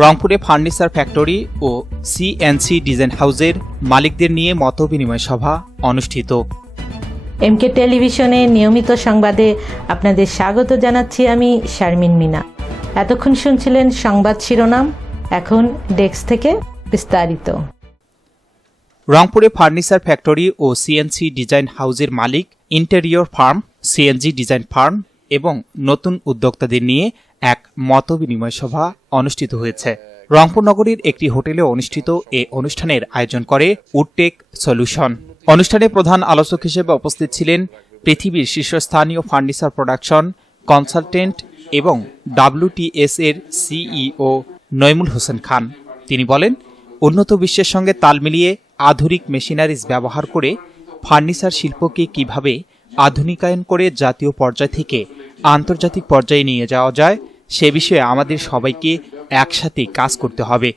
রংপুরে furniture factory ও CNC design হাউজের মালিকদের নিয়ে মতবিনিময় সভা অনুষ্ঠিত। এমকে টেলিভিশনে নিয়মিত সংবাদে আপনাদের স্বাগত জানাচ্ছি আমি শারমিন মিনা। এতক্ষণ শুনছিলেন সংবাদ শিরোনাম এখন ডেস্ক থেকে বিস্তারিত। রংপুরে ফার্নিচার ফ্যাক্টরি ও সিএনসি ডিজাইন হাউজের মালিক interior firm CNG design firm এবং নতুন উদ্যোক্তাদের নিয়ে এক মতবিনিময় সভা অনুষ্ঠিত হয়েছে। রংপুর নগরীর একটি হোটেলে অনুষ্ঠিত এ অনুষ্ঠানের আয়োজন করে উডটেক সলিউশন। অনুষ্ঠানে প্রধান আলোচক হিসেবে উপস্থিত ছিলেন পৃথিবীর শীর্ষস্থানীয় ফার্নিচার প্রোডাকশন কনসালটেন্ট এবং ডাব্লিউটিএস এর সিইও নইমুল হোসেন খান। তিনি বলেন, উন্নত বিশ্বের সঙ্গে তাল মিলিয়ে আধুনিক মেশিনারিজ ব্যবহার করে ফার্নিচার শিল্পকে কীভাবে আধুনিকায়ন করে জাতীয় পর্যায় থেকে আন্তর্জাতিক পর্যায়ে নিয়ে যাওয়া যায় সে বিষয়ে আমাদের সবাইকে একসাথে কাজ করতে হবে।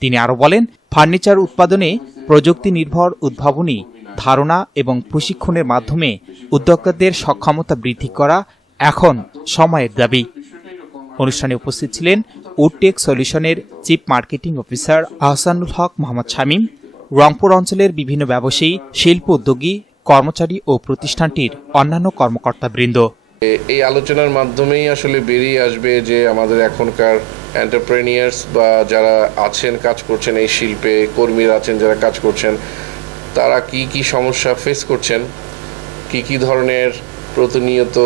তিনি আরও বলেন, ফার্নিচার উৎপাদনে প্রযুক্তি নির্ভর উদ্ভাবনী, ধারণা এবং প্রশিক্ষণের মাধ্যমে উদ্যোক্তাদের সক্ষমতা বৃদ্ধি করা এখন সময়ের দাবি। অনুষ্ঠানে উপস্থিত ছিলেন Woodtech সলিউশনের chief marketing officer Ahsanul Haq Mohammad Shamim, Rangpur অঞ্চলের বিভিন্ন ব্যবসায়ী শিল্প উদ্যোগী কর্মচারী ও প্রতিষ্ঠানটির অন্যান্য কর্মকর্তাবৃন্দ। এই আলোচনার মাধ্যমেই আসলে বেরিয়ে আসবে যে আমাদের এখনকার এন্টারপ্রেনিয়ার্স বা যারা আছেন, কাজ করছেন এই শিল্পে, কর্মীরা আছেন যারা কাজ করছেন, তারা কি কি সমস্যা ফেস করছেন? কি কি ধরনের প্রতিনিয়ত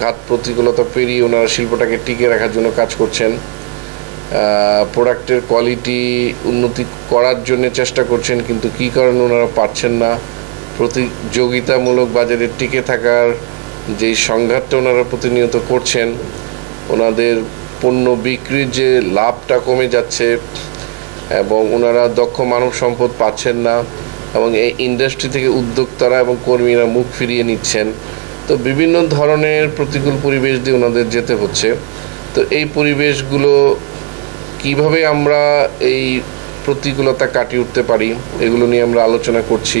ঘাত প্রতিকূলতা পেরিয়ে ওনারা শিল্পটাকে টিকে রাখার জন্য কাজ করছেন? প্রোডাক্টের কোয়ালিটি উন্নতি করার জন্য চেষ্টা করছেন, কিন্তু কি কারণে ওনারা পারছেন না? প্রতিযোগিতামূলক বাজারে টিকে থাকার যেই সংঘাতটা ওনারা প্রতিনিয়ত করছেন, ওনাদের পণ্য বিক্রির যে লাভটা কমে যাচ্ছে এবং ওনারা দক্ষ মানব সম্পদ পাচ্ছেন না এবং এই ইন্ডাস্ট্রি থেকে উদ্যোক্তারা এবং কর্মীরা মুখ ফিরিয়ে নিচ্ছেন, তো বিভিন্ন ধরনের প্রতিকূল পরিবেশ দিয়ে ওনাদের যেতে হচ্ছে। তো এই পরিবেশগুলো কীভাবে আমরা এই প্রতিকূলতা কাটিয়ে উঠতে পারি, এগুলো নিয়ে আমরা আলোচনা করছি।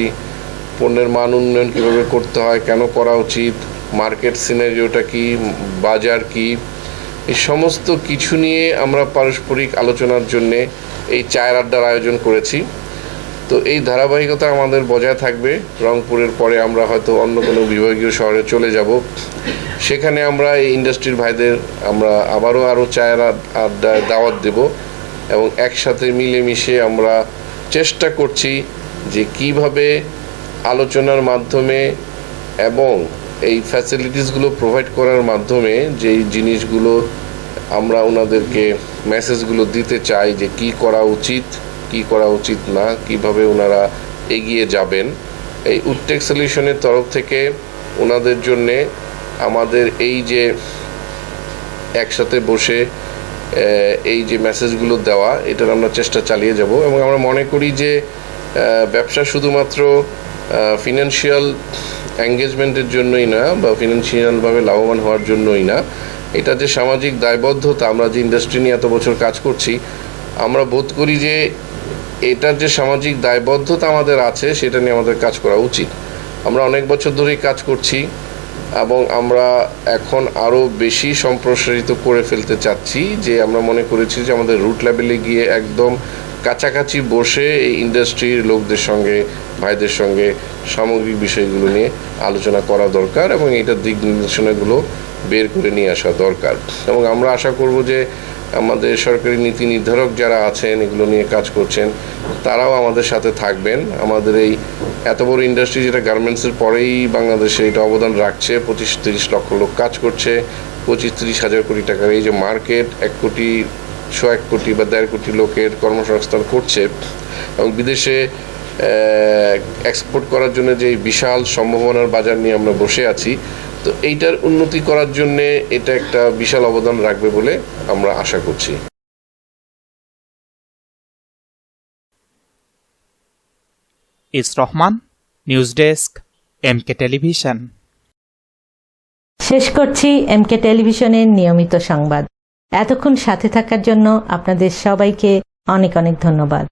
পণ্যের মান উন্নয়ন কীভাবে করতে হয়, কেন করা উচিত মার্কেট সিনারিওটা কি, বাজার কি, এই সমস্ত কিছু নিয়ে আমরা পারস্পরিক আলোচনার জন্য এই চায়ের আড্ডার আয়োজন করেছি। তো এই ধারাবাহিকতা আমাদের বজায় থাকবে। রংপুরের পরে আমরা হয়তো অন্য কোনো বিভাগীয় শহরে চলে যাব। সেখানে আমরা এই ইন্ডাস্ট্রির ভাইদের আমরা আবারও আরও চায়ের আড- আড্ডায় দাওয়াত দেব এবং একসাথে মিলেমিশে আমরা চেষ্টা করছি যে কীভাবে আলোচনার মাধ্যমে এবং এই ফ্যাসিলিটিসগুলো প্রোভাইড করার মাধ্যমে যেই জিনিসগুলো আমরা ওনাদেরকে মেসেজগুলো দিতে চাই যে কি করা উচিত, কি করা উচিত না, কীভাবে ওনারা এগিয়ে যাবেন, এই উডটেক সলিউশনের তরফ থেকে ওনাদের জন্যে আমাদের এই যে একসাথে বসে এই যে মেসেজগুলো দেওয়া, এটার আমরা চেষ্টা চালিয়ে যাব এবং আমরা মনে করি যে ব্যবসা শুধুমাত্র ফিনান্সিয়াল এঙ্গেজমেন্টের জন্যই না বা ফিনান্সিয়ালভাবে লাভবান হওয়ার জন্যই না। এটা যে সামাজিক দায়বদ্ধতা, আমরা যে ইন্ডাস্ট্রি নিয়ে এত বছর কাজ করছি, আমরা বোধ করি যে এটার যে সামাজিক দায়বদ্ধতা আমাদের আছে, সেটা নিয়ে আমাদের কাজ করা উচিত। আমরা অনেক বছর ধরেই কাজ করছি এবং আমরা এখন আরও বেশি সম্প্রসারিত করে ফেলতে চাচ্ছি যে আমরা মনে করেছি যে আমাদের রুট লেভেলে গিয়ে একদম কাছাকাছি বসে এই ইন্ডাস্ট্রির লোকদের সঙ্গে, ভাইদের সঙ্গে সামগ্রিক বিষয়গুলো নিয়ে আলোচনা করা দরকার এবং এটার দিক নির্দেশনাগুলো বের করে নিয়ে আসা দরকার। এবং আমরা আশা করব যে আমাদের সরকারি নীতি নির্ধারক যারা আছেন, এগুলো নিয়ে কাজ করছেন, তারাও আমাদের সাথে থাকবেন। আমাদের এই এত বড় ইন্ডাস্ট্রি যেটা গার্মেন্টসের পরেই বাংলাদেশে এটা অবদান রাখছে, পঁচিশ, তিরিশ লক্ষ লোক কাজ করছে, পঁচিশ, তিরিশ হাজার কোটি টাকার এই যে মার্কেট, এক কোটি ছ এক কোটি বা দেড় কোটি লোকের কর্মসংস্থান করছে এবং বিদেশে এক্সপোর্ট করার জন্য যে বিশাল সম্ভাবনার বাজার নিয়ে আমরা বসে আছি তো এইটার উন্নতি করার জন্য এটা একটা বিশাল অবদান রাখবে বলে আমরা আশা করছি। ইস Rahman news desk MK television. শেষ করছি এমকে টেলিভিশনের নিয়মিত সংবাদ। এতক্ষণ সাথে থাকার জন্য আপনাদের সবাইকে অনেক অনেক ধন্যবাদ।